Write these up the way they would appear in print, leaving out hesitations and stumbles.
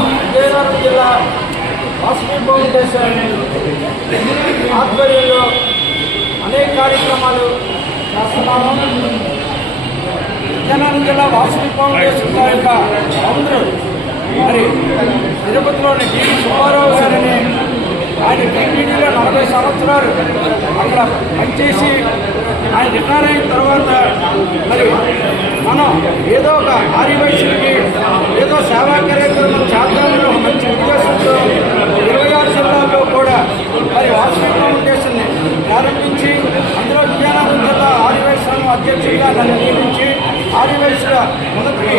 విజయనగరం జిల్లా వాసవి ఫౌండేషన్ ఆధ్వర్యంలో అనేక కార్యక్రమాలు చేస్తున్నాము. విజయనగరం జిల్లా వాసవి ఫౌండేషన్ యొక్క ఫౌండర్ మరి తిరుపతిలోని టీవీ సుబ్బారావు గారిని ఆయన టీటీడీలో 40 సంవత్సరాలు అక్కడ పనిచేసి ఆయన రిటైర్ అయిన తర్వాత మరి మనం ఏదో ఒక ఆర్యవైశ్యులకి ఏదో సేవా కార్యక్రమం చేద్దామని ఒక మంచి ఉద్దేశంతో 26 జిల్లాల్లో కూడా మరి వాసవి ఫౌండేషన్ని ప్రారంభించి అందులో విజయనగరం జిల్లా ఆర్యవైశ్య సంఘం అధ్యక్షుడిగా నన్ను నియమించి ఆర్యవైశ్యుల మొదటికి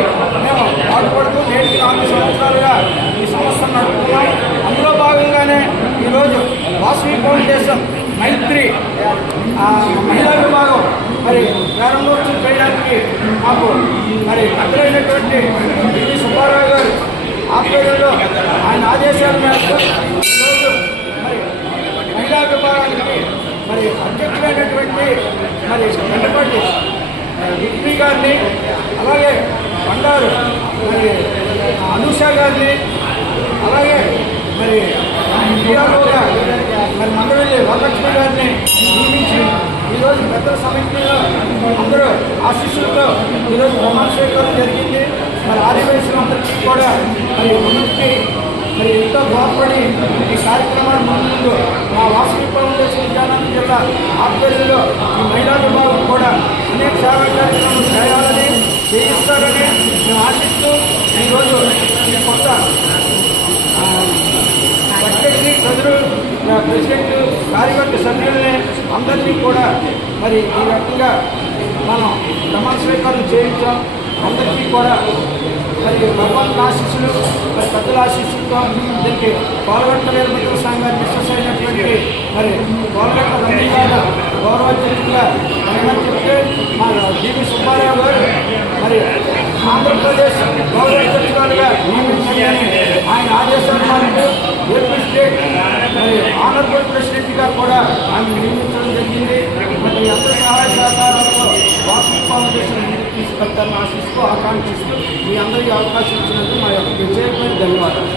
మేము పాటుపడుతూ నేటికి 4 సంవత్సరాలుగా ఈ సంస్థను నడుపుతున్నాం. అందులో భాగంగానే ఈరోజు వాసవి ఫౌండేషన్ మైత్రి మహిళా విభాగం మరి ప్రారంభోత్సవం చేయడానికి మాకు మరి అగ్రైనటువంటి టీవీ సుబ్బారావు గారు ఆధ్వర్యంలో ఆయన ఆదేశాల మేరకు ఈరోజు మరి మహిళా విభాగానికి మరి అధ్యక్షులైనటువంటి మరి వెంటపల్లి విక్టరీ గారిని అలాగే బండారు మరి అనూష గారిని అలాగే మరి డిఆర్ఓగా మరి మందవెల్లి వరలక్ష్మి గారిని నియమించి ఈరోజు పెద్దల సమితిలో అందరూ ఆశీస్సులతో ఈరోజు ప్రమాణ స్వీకారం జరిగింది. మరి ఆదివాసులందరికీ కూడా మరి ముందుకి మరి ఎంతో దోహదపడి ఈ కార్యక్రమాన్ని ముందు మా వాసవి ఫౌండేషన్ విజయనగరం జిల్లా ఆధ్వర్యంలో ఈ మహిళా విభాగం కూడా అనేక సేవా కార్యక్రమాలు చేయాలని చేయిస్తారని మేము ఆశిస్తూ ఈరోజు ఈ కొత్త సెక్రటరీ ప్రెసిడెంట్ కార్యవర్గ సభ్యుల్ని అందరినీ కూడా మరి ఈ రకంగా మనం ప్రమాణ స్వీకారం చేయించాం. అందరికీ కూడా మరి భగవంతుని ఆశీస్సులు మరి పెద్దల ఆశీస్సులతో దీనికి కోలగట్ట నిర్మిత సంఘాన్ని విశ్వాస అయినటువంటి మరి కోలగట్ట రంగీగారు గౌరవాధ్యక్షులుగా చెప్తే మా టీవీ సుబ్బారావు గారు మరి ఆంధ్రప్రదేశ్ గౌరవాధ్యక్షురాలుగా నియమించాలని ఆయన ఆదేశాల మేరకు ఏపీ స్టేట్ మరి ఆనరబుల్ ప్రెసిడెంట్గా కూడా ఆయన నియమించడం జరిగింది. మరి అందరి సహాయ సహకారాలతో వాసవి ఫౌండేషన్ ముందుకు తీసుకెళ్తారని ఆశిస్తూ ఆకాంక్షిస్తూ మీ అందరికీ అవకాశం ఇచ్చినందుకు మా యొక్క ప్రత్యేకమైన ధన్యవాదాలు.